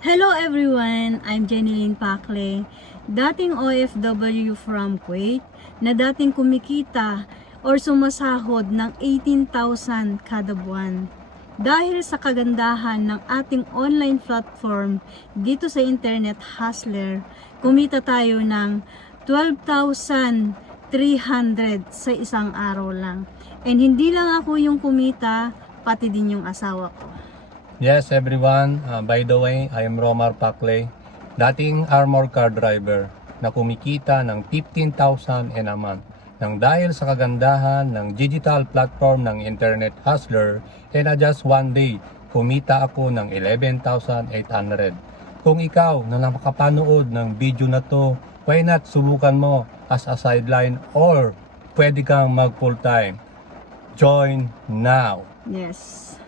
Hello everyone! I'm Jeneline Pakle, dating OFW from Kuwait na dating kumikita or sumasahod ng 18,000 kada buwan. Dahil sa kagandahan ng ating online platform dito sa Internet Hustler, kumita tayo ng 12,300 sa isang araw lang. And hindi lang ako yung kumita, pati din yung asawa ko. Yes, everyone. By the way, I am Romar Pakle, dating armor car driver na kumikita ng 15,000 in a month. Nang dahil sa kagandahan ng digital platform ng Internet Hustler, and just one day, kumita ako ng 11,800. Kung ikaw na nakapanood ng video na to, why not subukan mo as a sideline or pwede kang mag full time. Join now! Yes.